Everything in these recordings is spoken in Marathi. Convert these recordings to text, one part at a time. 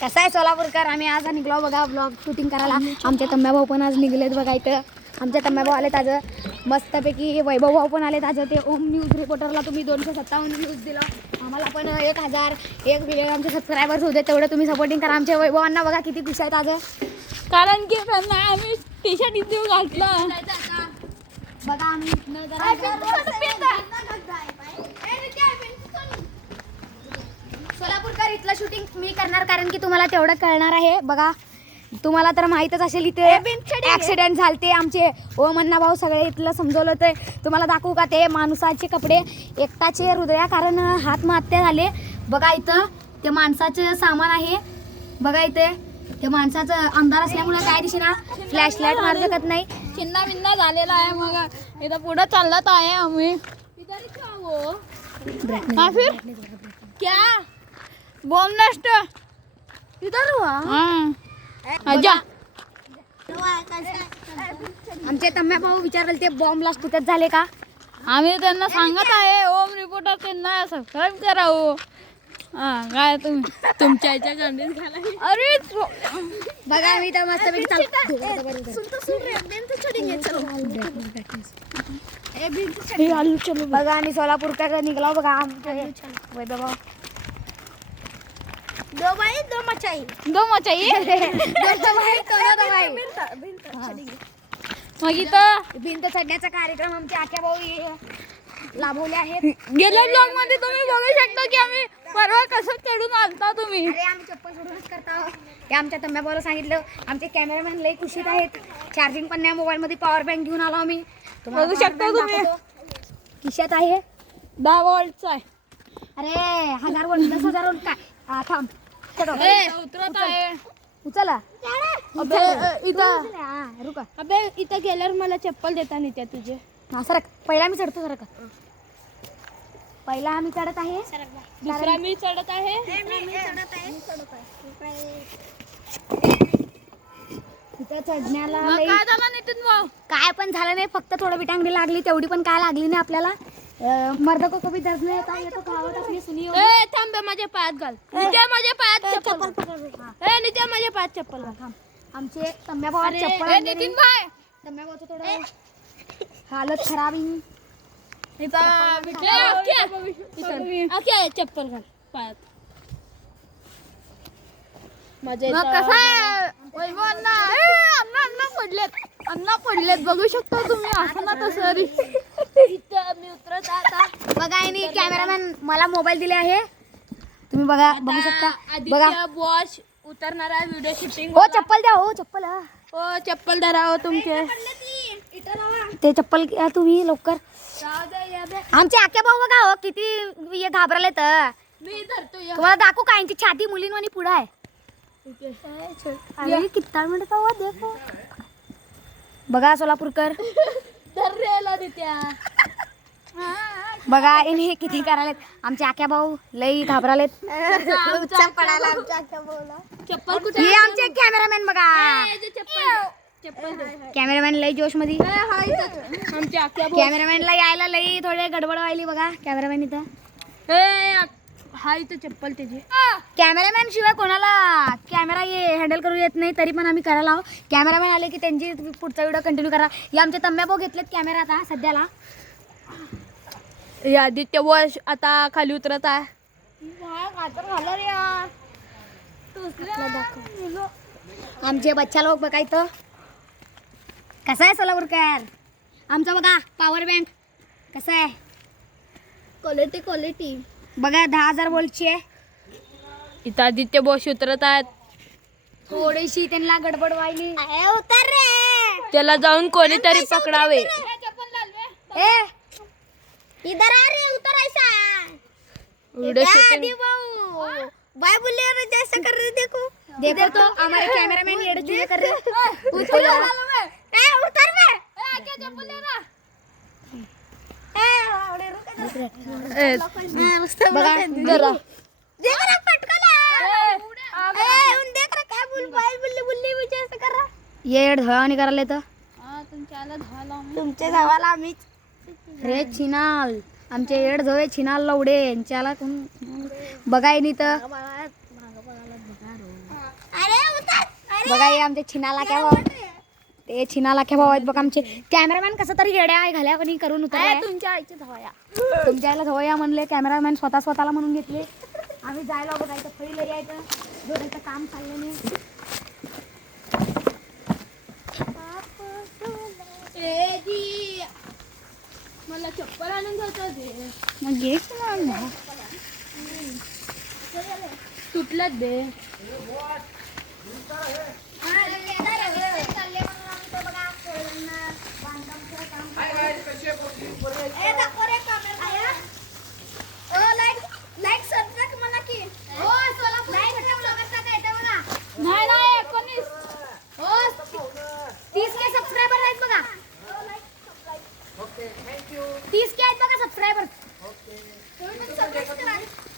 कसा आहे सोलापूरकर. आम्ही आज निघलो बघा ब्लॉग शूटिंग करायला. आमचे तम्या भाऊ पण आज निघलेत बघा इथं. आमचे तम्या भाऊ आले ताजं मस्तपैकी. वैभव भाऊ पण आले ताजं. ते ओम न्यूज रिपोर्टरला तुम्ही 257 न्यूज दिलं. आम्हाला पण 1001 व्हिडिओ आमचे सबस्क्रायबर्स होते. तेवढं तुम्ही सपोर्टिंग करा. आमच्या वैभवांना बघा किती खुश आहेत आज. कारण की त्यांना आम्ही टी शर्ट इथे घातलं बघा. आम्ही सोलापूरकर इथलं शूटिंग मी करणार कारण की तुम्हाला तेवढं कळणार आहे. बघा तुम्हाला तर माहीतच असेल इथे ॲक्सिडेंट झालते आमचे. ओम अण्णा भाऊ सगळे इथलं समजवलं होतं. तुम्हाला दाखवू का ते माणसाचे कपडे एकटाचे हृदया कारण आत्महत्या झाले. बघा इथं ते माणसाचं सामान आहे. बघा इथे ते माणसाचं अंधार असल्यामुळे काय दिसेना. फ्लॅशलाईट मारू शकत नाही. चिन्ना बिन्ना झालेला आहे. मग इथं पुढे चालत आहे आम्ही. क्या बॉम्ब नष्ट इधर हुआ. आजा आमचे तम्या भाऊ विचारले ते बॉम्ब ब्लास्ट तिथेच झाले का. आम्ही त्यांना सांगत आहे ओम रिपोर्टर त्यांना सबस्क्राईब करा. हो काय तुम्ही तुमच्या याच्या गांडीत घाला. अरे बघा आम्ही तर मस्तपैकी बघा आम्ही सोलापूरकडे निघलो. बघा आमचे वैभव भाऊ दो मचाई मग इथं भिंत चढण्याचा कार्यक्रम आमचे आख्या भाऊ लाभवले आहेत. गेल्या ब्लॉग मध्ये तुम्ही बघू शकता की आम्ही परवा कसं चढून आलता तुम्ही. अरे आम्ही चप्पल सोडूनच करता. हे आमच्या तम्या भाऊला सांगितलं. आमचे कॅमेरामॅन लई खुशीत आहेत. चार्जिंग पण नाही मोबाईल मध्ये. पॉवर बँक घेऊन आलो आम्ही. बघू शकता तुम्ही. खिशात आहे 10 वोल्टचा आहे. अरे 1000 वोल्ट 10,000 वोल्ट काय. थांब उतरत आहे. उचला. अबे इथं रुका. अबे इथं गेल्यावर मला चप्पल देता नाही त्या तुझे. हा सरक. पहिला मी चढतो सरक. पहिला आम्ही चढत आहे. दुसरा मी चढत आहे. तिथं चढण्याला मग लई- काय झालं नितीन भाऊ. काय पण झालं नाही. फक्त थोडं बिटांगडी लागली तेवढी पण काय लागली नाही आपल्याला. मर्द को कभी दर्द नहीं होता. ये तो कहावत अपनी सुनी होगी. ए थांब बे माझ्या पायात घाल. नित्या माझ्या पायात चप्पल. ए नित्या माझ्या पायात चप्पल घाल. थांब. आमचे तम्या भावात चप्पल ए आणलेली. नितीन भाई तम्या भावाचं थोडं हालत खराब आहे. इथं चप्पल घाल पायात. मग माझ्या कसं आहे वैभव अण्णा. अण्णा पडलेत. अण्णा पडलेत बघू शकता तुम्ही. असं ना तसं इथं मी उतरत आता. बघा आणि कॅमेरामॅन मला मोबाईल दिले आहे. तुम्ही बघा बघू शकता. बघा आदित्य बॉस उतरणार आहे व्हिडिओ शूटिंग. हो चप्पल द्या. हो चप्पल. हो चप्पल धरा हो तुमचे. ते चप्पल घ्या तुम्ही लवकर. आमचे आख्या भाऊ बघा हो किती हे घाबरले. तर मी धरतो या. तुम्हाला दाखवू का यांची छाती मुलींवानी पुढे आहे. अरे किती मिनिट देखो. बघा सोलापूरकर धरलेला नित्या. बघा इन्हे किती करालेत. आमचे आख्या भाऊ लई घाबरालेत. चप्पल कुठे हे आमचे कॅमेरामॅन बघा. चप्पल कॅमेरामॅन लई जोश मध्ये. आमच्या आख्या कॅमेरामॅनला यायला लई थोडे गडबड व्हायली. बघा कॅमेरामॅन इथं. हा इथं चप्पल त्याची. कॅमेरामॅन शिवाय कोणाला कॅमेरा हँडल करू येत नाही. तरी पण आम्ही करायला आहो. कॅमेरामॅन आले की त्यांची पुढचा व्हिडिओ कंटिन्यू करा. हे आमचे तम्या भाऊ घेतलेत कॅमेरा आता सध्याला. आदित्य बॉस आता खाली उतरत आहे. आमचे बच्चा लोक बघा इथं. कसा आहे सोलापूरकर. आमचा बघा पॉवर बँक कसा आहे. क्वालिटी बघा 10,000 वोल्टची आहे. इथं आदित्य बॉस उतरत आहेत. थोडीशी त्यांना गडबड व्हायली. उतर रे. त्याला जाऊन कोणीतरी पकडावे. ए इधर आ रे. उतर ऐसा. व्हिडिओ शूटिंग बाय बोले रे जैसा कर रहे देखो. देखो तो हमारे कैमरामैन ये चूहे कर रहे. उतर ए उतर बे. बघा जरा देख रहा पटकला. ए उन देख रहा काय बोल बाय बोलले बोलले मुझे ऐसा कर रहा. ये धवानी करायला तर तुमच्या गावाला आम्ही रे छिनाल. आमचे येड झोवे छिनाल लवडे यांच्याला कोण बघाय नाही तर बघा हे आमचे छिनालाख्या भाऊ, ते छिनालाख्या भाऊ आहेत बघा आमचे. कॅमेरामॅन कसं तरी येड्या घाल्यावानी करून उतरलाय. तुमच्या आईची धवया. तुमच्या याला धवया म्हणले, कॅमेरामॅन स्वतःला म्हणून घेतले. आम्ही जायला बघायचं, पहिलं यायचं, जोराचं काम चाललं नाही. मला चप्पल आणून घ्यायचं दे. मग घे तुटलंच दे. नाही नाही 30K सबस्क्रायबर आहेत बघा. 30K आहेत बघा सबस्क्रायबर.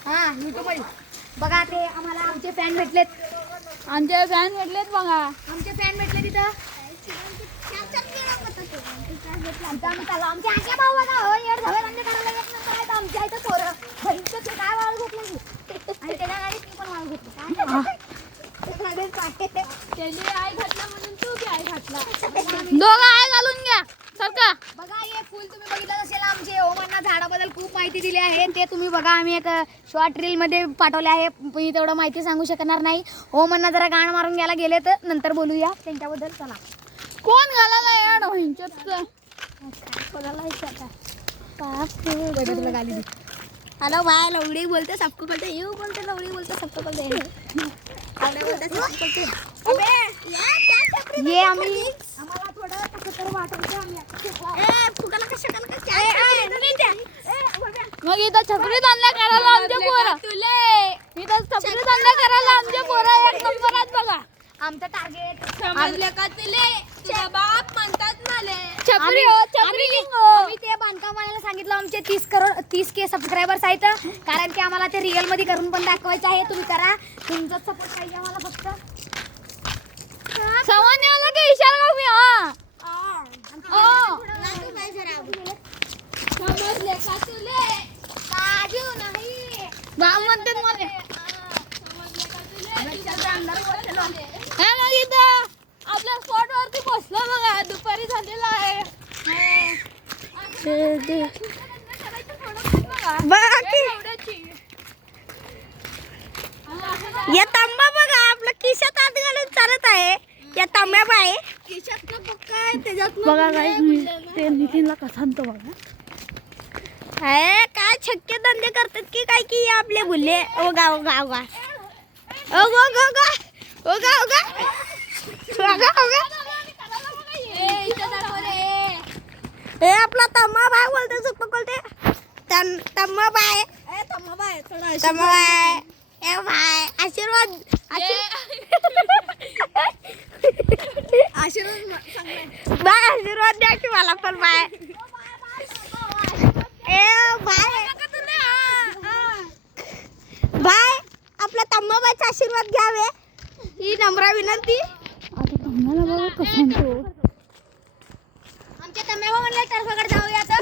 हा युट्यूब मध्ये बघा. ते आम्हाला आमचे फॅन भेटलेत. आमचे फॅन भेटलेत बघा. आमचे फॅन भेटले तिथं. आमच्या आशा भाऊ बघा हो येड धवे धंदे करायला एक नंबर आहेत आमच्या इथं पोरं. बहिणीचं ते काय वाळ घेतलं आणि त्याच्या गाडीत मी पण वाळ घेतली. त्यांनी आई घातला म्हणून तू बी आई घातला. दोघं आई घालून घ्या सरका. बघा हे फुल तुम्ही बघितलं असेल. आमचे ओमांना झाडाबद्दल खूप माहिती दिली आहे. ते तुम्ही बघा. आम्ही एक शॉर्ट रील मध्ये पाठवले आहे. मी तेवढं माहिती सांगू शकणार नाही. ओमांना जरा गाण मारून घ्यायला गेले तर नंतर बोलूया त्यांच्याबद्दल. चला कोण घालायला याड होईंच्यात तुला गाली दी. हेलो भाई लवड़ी बोलते सबको बोलते यू बोलते लवड़ी बोलते सबको बोलते ये आम्ही आम्हाला थोडं कसं तर वाटायचं. मग इथं छत्री धंदा करायला आमच्या पोरं. इथं छत्री धंदा करायला आमच्या पोरं एक नंबर आहेत बघा. आमचं टार्गेट समजले का तुले तुझा बाप म्हणतात मला छत्री हो छत्री आम्ही ते बांधकाम वाल्याला सांगितलं आमचे 30K सबस्क्रायबर्स आहेत. कारण की आम्हाला ते रिअल मध्ये करून पण दाखवायचं आहे. तुम्ही करा. तुमचा सपोर्ट पाहिजे आम्हाला फक्त. समजले आला की इशारा करू हा. समजले का तुले काजू नाही बाप म्हणतात मला. हे मग इथं आपल्या स्पॉट वरती बसलो बघा. दुपारी झालेला आहे. या तांबा बघा आपलं खिशात आत घालून चालत आहे. या तांब्या बाय खिशात काय त्याच्यात बघा काय ते नितीनला कसा आणतो बघा. काय छक्के धंदे करतात की काय की आपले बुल्ले. ओ गाव गाव गा ओ गो गो गा ओ गाव गा ए आपला तम्मा बाय बोलते चुक बोलते. तम्मा बाय तम्मा बाय ए भाई आशीर्वाद बाय आशीर्वाद द्या की मला पण बाय. ए बाय बाय आपल्या तम्माबाईचा आशीर्वाद घ्यावे ही नम्र विनंती. आमच्या तम्माबा म्हणले टर्फाकडे जाऊया आता.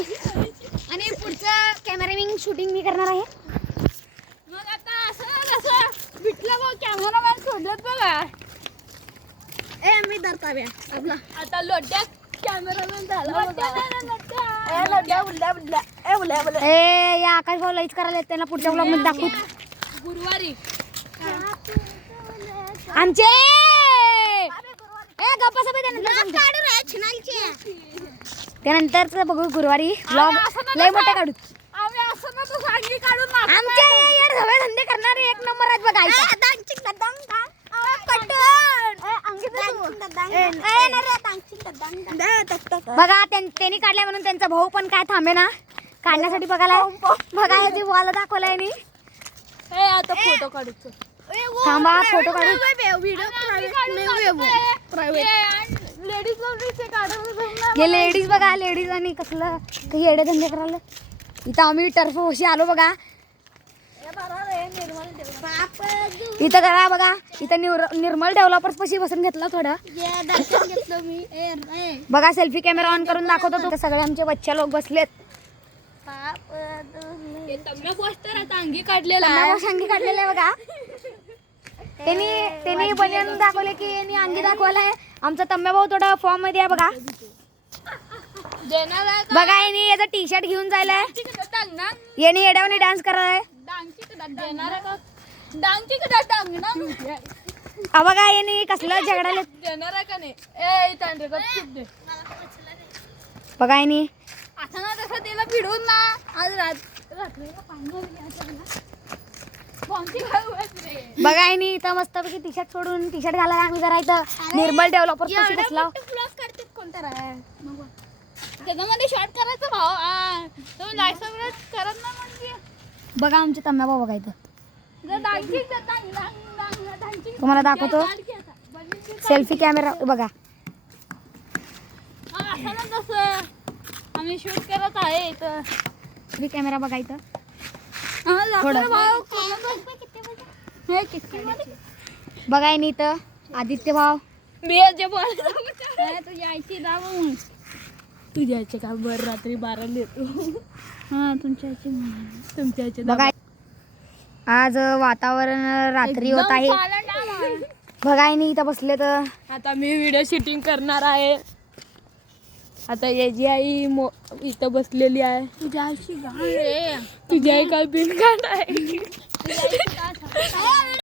आणि पुढचं कॅमेरामॅन शूटिंग मी करणार आहे. मग आता असं भेटलं बघ कॅमेरामॅन सोडत बघा. ए मी धरता बे आपला आता लोड्यात कॅमेरामॅन झाला ए या आकाश भाऊ लईच करायला त्यांना पुढच्या ब्लॉग मध्ये दाखवू. गुरुवारी आमचे ए गप्पा सभे त्यानंतर बघू गुरुवारी ब्लॉग लय मोठे काढू. आम्ही असं ना तो सांगी काढून आमचे यार धवे धंदे करणारे एक नंबर आहेत बघा. बघा त्यांनी काढल्या म्हणून त्यांचा भाऊ पण काय थांबे ना काढण्यासाठी. बघायला बघा हे जे वॉल दाखवलंय मी. आता फोटो काढतो. थांबा फोटो काढू. हे लेडीज बघा लेडीज आणि कसलं काही येडे धंदे करायला. इथं आम्ही टर्फ होशी आलो बघा. इथं करा बघा. इथं निर्मल डेव्हलपर्स पाशी बसून घेतलं थोडं. बघा सेल्फी कॅमेरा ऑन करून दाखवतो. सगळे आमचे बच्चे लोक बसलेत. पोस्टर आता अंगी काढलेला अंगी काढलेलं आहे बघा. त्यांनी बनवून दाखवले की यांनी अंगी दाखवलाय. आमचा तम्या भाऊ थोडा फॉर्म मध्ये आहे बघा. देणार आहे का? बघा यांनी याचा टी शर्ट घेऊन जायलाय. टांग ना यांनी येड्यावनी डान्स करायलाय. देणार आहे का? डांगची कडा टांग ना बघा यांनी कसलं झगडाले. देणार आहे का नाही? ए तांडे गप दे. बघा यांनी असं ना तसं तिला भिडून ना आज रात्रीला बघा यांनी इथं मस्तपैकी टी शर्ट सोडून टी शर्ट घालायला आम्ही करायचं निर्मल डेव्हलपर कशी बसला. त्याच्यामध्ये शॉर्ट करायचं भाऊ तुम्ही लाईक सबस्क्राईब करत ना म्हणजे बघा आमचे तम्या भाऊ बघा इथं. तुम्हाला दाखवतो सेल्फी कॅमेरा बघा. असं ना तसं आम्ही शूट करत आहे इथं. सेल्फी कॅमेरा बघा इथं. थोडं बघा यांनी इथं आदित्य भाव. तुझ्या आईची दाब तुझ्या आईचे का बरं रात्री 12 येतो. हा तुमच्या आईची बघा आज वातावरण रात्री होत आहे. बघा यांनी इथं बसले तर आता मी व्हिडिओ शूटिंग करणार आहे. आता याची आई इथं बसलेली आहे. तुझ्या आईची तुझी आई काय बिन आहे.